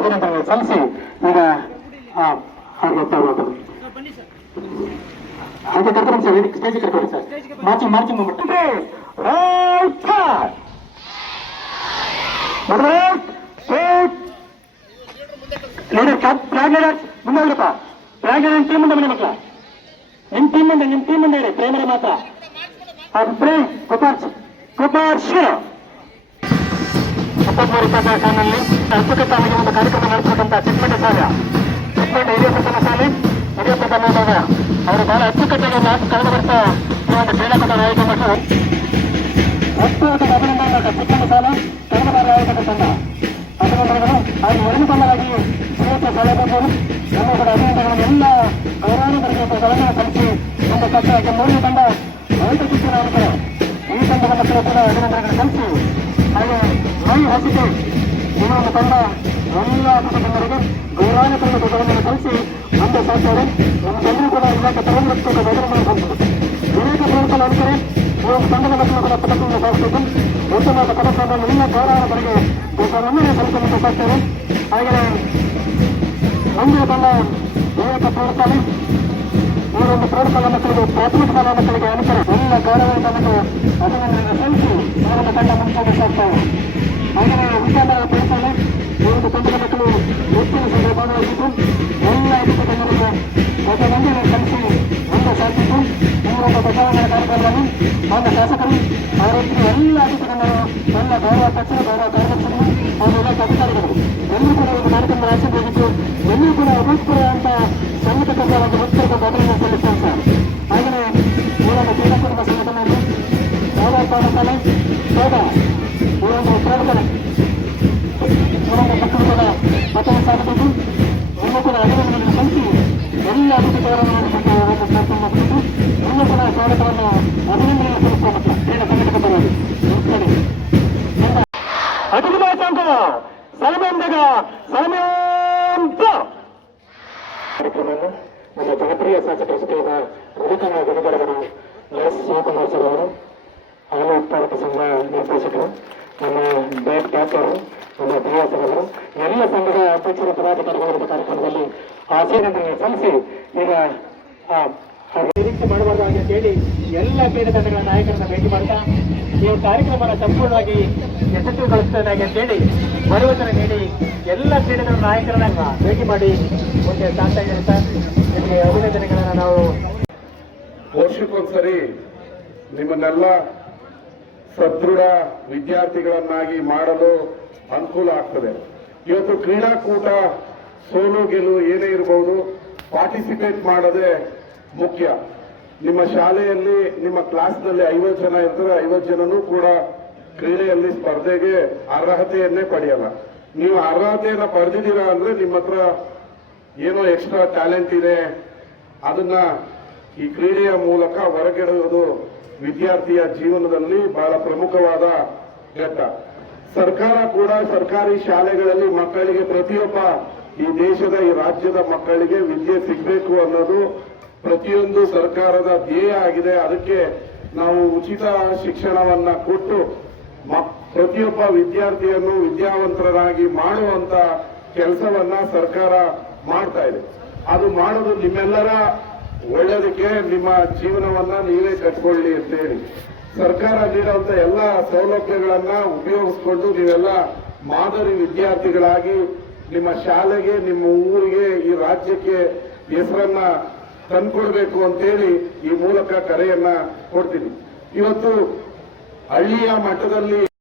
ಅಭಿನಂದನೆ ಸಲ್ಲಿಸಿ ಈಗ ಗೊತ್ತಾಗೋದು ಹಾಗೆ ಕರ್ಕೊಂಡು sir stage ಕರ್ಕೊಳ್ಳಿ sir. Marching marching leader cap flag leaders ಮುಂದೆ ಹೋಗ್ರಪ್ಪ ಫ್ಲಾಗ್ ಟೀಮ್ ಮುಂದೆ, ಮನೆ ಮಕ್ಕಳ. ನಿಮ್ಮ ಟೀಮ್ ಮುಂದೆ ನಿಮ್ಮ ಟೀಮ್ ಮುಂದೆ ಹೇಳಿ ಪ್ರೇಮರ ಮಾತ್ರ. ಕುಮಾರ್ ಕುಮಾರ್ ಶಿರೋ ಇಪ್ಪತ್ಮೂರು ಇಪ್ಪತ್ತಾರು ಸಾಲಿನಲ್ಲಿ ಅಚ್ಚುಕಟ್ಟಾಗಿ ಒಂದು ಕಾರ್ಯಕ್ರಮ ನಡೆಸಬೇಕಂತ ಚಿಕ್ಕಮಂಡ್ಯ ಶಾಲೆ ಚಿಕ್ಕಮಂಡ್ಯ ಹಿರಿಯ ಪ್ರಥಮ ಶಾಲೆ ಹಿರಿಯ ಪ್ರಥಮ ಅವರು ಬಹಳ ಅಚ್ಚುಕಟ್ಟಾಗಿ ಕಳೆದ ವರ್ಷ ಈ ಒಂದು ಕ್ರೀಡಾಕೂಟ ಆಯೋಜನೆ ಮಾಡಿದ್ರು ಒಟ್ಟು ಅಭಿನಂದನೆ ಚಿಕ್ಕಮಂಡ್ಯ ಶಾಲೆ ಕಳೆದ ಬಾರಿ ಆಯೋಜಕ ತಂಡ ಅಭಿನಂದನೆಗಳು ಹಾಗೂ ಮೊದಲ ತಂಡವಾಗಿ ಶ್ರೀಯುತ ಶಾಲೆ ಬಂದರು ನಮ್ಮ ಕೂಡ ಅಭಿನಂದನೆಗಳನ್ನು ಎಲ್ಲ ಗಮನ ಸಲ್ಲಿಸಿ. ಒಂದು ಕಟ್ಟಡಕ್ಕೆ ಮೂರನೇ ತಂಡ ರೈತ ಶಿಕ್ಷಣ ಈ ತಂಡದ ಮಕ್ಕಳು ಕೂಡ ಅಭಿನಂದನೆಗಳನ್ನು ಹಾಗೆ ಮೈ ಹಸಿತು ಇನ್ನೊಂದು ತಂಡ ಎಲ್ಲ ಕುಟುಂಬರಿಗೆ ಗೌರವಾನ್ವಿತ ಧ್ವಜವನ್ನು ಕಳಿಸಿ ಮುಂದೆ ಸಾಕ್ತಾರೆ ನಮ್ಮೆಲ್ಲರೂ ಕೂಡ ಇಲಾಖೆ ತರಬೇತಿ ಗೌರವ ಬಂದಿದೆ ವಿವೇಕ ಪ್ರವರ್ತನ ಅಂತಾರೆ ಒಂದು ತಂಡದ ಮಕ್ಕಳು ಕೂಡ ಪದಕವನ್ನು ಸಾಧಿಸಬೇಕು ಉತ್ತಮವಾದ ಪದಕವನ್ನು ಎಲ್ಲ ಬಗ್ಗೆ ಗೌರವವನ್ನು ಸಲ್ಲಿಸಲು ಸಾಕ್ತಾರೆ ಹಾಗೆಯೇ ಮುಂದಿನ ತಂಡ ವಿವೇಕ ಈ ಒಂದು ಪ್ರೌಢಶಾಲಾ ಮಕ್ಕಳಿಗೆ ಪ್ರಾಥಮಿಕ ಶಾಲಾ ಮಕ್ಕಳಿಗೆ ಅನುಕೂಲ ಎಲ್ಲ ಗೌರವ ತನಗೆ ಅಭಿನಂದನೆ ಸಲ್ಲಿಸಿ ಅವರನ್ನು ತಂಡ ಮುಂದೆ ಸಾಕ್ತಾರೆ ವಿದ್ಯಾಲಯ ಪ್ರೌಢಶಾಲೆ ಈ ಒಂದು ತಂಡದ ಮಕ್ಕಳು ಹೆಚ್ಚಿನ ಸಂಖ್ಯೆ ಎಲ್ಲ ಅಧಿಕ ತಂಡಗಳಿಗೆ ಅಭಿನಂದನೆ ಸಲ್ಲಿಸಿ ಮುಂದೆ ಸಾಗಿದ್ದು ಈ ಒಂದು ಬಸವಣ್ಣನ ಕಾರ್ಯಕ್ರಮದಲ್ಲಿ ಮಾನ್ಯ ಶಾಸಕರು ಅವರೊಂದಿಗೆ ಎಲ್ಲ ಅಧಿಕಾರಿಗಳು ಎಲ್ಲ ಗೌರವ ಅಧ್ಯಕ್ಷರು ಗೌರವ ಕಾರ್ಯದರ್ಶಿಗಳು ಅಧಿಕಾರಿಗಳು ಎಲ್ಲರೂ ಕೂಡ ಒಂದು ಎಲ್ಲರೂ ಕೂಡ ಅಭೂತಪೂರ್ವ ಅಂತ ಸಂಘಟಕ ಒಂದು ಮುಖ್ಯವಾಗಿ ಅಭಿನಂದನೆ ಸಲ್ಲಿಸ್ತಾರೆ ಸರ್ ಹಾಗೆಯೇ ಒಂದು ಕ್ರೀಡಾಕೂಟ ಸಂಘಟನೆಯಲ್ಲಿ ಸೌಧ ನಮ್ಮ ಜನಪ್ರಿಯ ಶಾಸಕರ ಸಚಿವರ ರವಿಕುಮಾರ ಗುರುಗಳವರು ಎಸ್ ಶಿವಕುಮಾರ್ ಸರ್ ಅವರು ಹಾಲು ಉತ್ಪಾದಕ ಸಂಘ ನಿರ್ದೇಶಕರು ನಮ್ಮ ಬ್ಯಾಕ್ ಡಾಕ್ಟರ್ ನಮ್ಮ ಅವರು ಎಲ್ಲ ಸಂಘದ ಅಧ್ಯಕ್ಷರ ಪದಾಧಿಕಾರಿಗಳ ಕಾರ್ಯಕ್ರಮದಲ್ಲಿ ಆಶೀರ್ವಾದನೆ ಸಲ್ಲಿಸಿ ಈಗ ನಿರೀಕ್ಷೆ ಮಾಡಬಾರ್ದು ಅಂತ ಹೇಳಿ ಎಲ್ಲ ಬೇರೆ ತಂಡಗಳ ನಾಯಕರನ್ನ ಭೇಟಿ ಮಾಡ್ತಾ ಈ ಕಾರ್ಯಕ್ರಮವನ್ನು ಸಂಪೂರ್ಣವಾಗಿ ಯಶಸ್ವಿಗೊಳಿಸ್ತೇನೆ ಅಂತೇಳಿ ಭರವಸೆ ನೀಡಿ ಎಲ್ಲ ಕ್ರೀಡೆಗಳ ನಾಯಕರನ್ನ ಭೇಟಿ ಮಾಡಿ ಮುಂದೆ ಸಾಧ್ಯ ಸರ್ ನಿಮಗೆ ಅಭಿನಂದನೆಗಳನ್ನ ನಾವು ವರ್ಷಕ್ಕೊಂದ್ಸರಿ ನಿಮ್ಮನ್ನೆಲ್ಲ ಸದೃಢ ವಿದ್ಯಾರ್ಥಿಗಳನ್ನಾಗಿ ಮಾಡಲು ಅನುಕೂಲ ಆಗ್ತದೆ. ಇವತ್ತು ಕ್ರೀಡಾಕೂಟ ಸೋಲು ಗೆಲುವು ಏನೇ ಇರಬಹುದು ಪಾರ್ಟಿಸಿಪೇಟ್ ಮಾಡೋದೇ ಮುಖ್ಯ. ನಿಮ್ಮ ಶಾಲೆಯಲ್ಲಿ, ನಿಮ್ಮ ಕ್ಲಾಸ್ನಲ್ಲಿ ಐವತ್ತು ಜನ ಇರ್ತಾರೆ, ಐವತ್ತು ಜನನೂ ಕೂಡ ಕ್ರೀಡೆಯಲ್ಲಿ ಸ್ಪರ್ಧೆಗೆ ಅರ್ಹತೆಯನ್ನೇ ಪಡೆಯಲ್ಲ. ನೀವು ಅರ್ಹತೆಯನ್ನು ಪಡೆದಿದ್ದೀರಾ ಅಂದರೆ ನಿಮ್ಮ ಹತ್ರ ಏನೋ ಎಕ್ಸ್ಟ್ರಾ ಟ್ಯಾಲೆಂಟ್ ಇದೆ. ಅದನ್ನ ಈ ಕ್ರೀಡೆಯ ಮೂಲಕ ಹೊರಗೆಡುವುದು ವಿದ್ಯಾರ್ಥಿಯ ಜೀವನದಲ್ಲಿ ಬಹಳ ಪ್ರಮುಖವಾದ ಘಟ್ಟ. ಸರ್ಕಾರ ಕೂಡ ಸರ್ಕಾರಿ ಶಾಲೆಗಳಲ್ಲಿ ಮಕ್ಕಳಿಗೆ ಪ್ರತಿಯೊಬ್ಬ ಈ ದೇಶದ, ಈ ರಾಜ್ಯದ ಮಕ್ಕಳಿಗೆ ವಿದ್ಯೆ ಸಿಗಬೇಕು ಅನ್ನೋದು ಪ್ರತಿಯೊಂದು ಸರ್ಕಾರದ ಧ್ಯೇಯ ಆಗಿದೆ. ಅದಕ್ಕೆ ನಾವು ಉಚಿತ ಶಿಕ್ಷಣವನ್ನ ಕೊಟ್ಟು ಪ್ರತಿಯೊಬ್ಬ ವಿದ್ಯಾರ್ಥಿಯನ್ನು ವಿದ್ಯಾವಂತರನ್ನಾಗಿ ಮಾಡುವಂತ ಕೆಲಸವನ್ನ ಸರ್ಕಾರ ಮಾಡ್ತಾ ಇದೆ. ಅದು ಮಾಡೋದು ನಿಮ್ಮೆಲ್ಲರ ಒಳ್ಳೆಯದಕ್ಕೆ ನಿಮ್ಮ ಜೀವನವನ್ನ ನೀವೇ ಕಟ್ಕೊಳ್ಳಿ ಅಂತ ಹೇಳಿ ಸರ್ಕಾರ ನೀಡುವಂತ ಎಲ್ಲ ಸೌಲಭ್ಯಗಳನ್ನ ಉಪಯೋಗಿಸ್ಕೊಂಡು ನೀವೆಲ್ಲ ಮಾದರಿ ವಿದ್ಯಾರ್ಥಿಗಳಾಗಿ ನಿಮ್ಮ ಶಾಲೆಗೆ, ನಿಮ್ಮ ಊರಿಗೆ, ಈ ರಾಜ್ಯಕ್ಕೆ ಹೆಸರನ್ನ ತಂದ್ಕೊಡ್ಬೇಕು ಅಂತೇಳಿ ಈ ಮೂಲಕ ಕರೆಯನ್ನ ಕೊಡ್ತೀನಿ. ಇವತ್ತು ಹಳ್ಳಿಯ ಮಟ್ಟದಲ್ಲಿ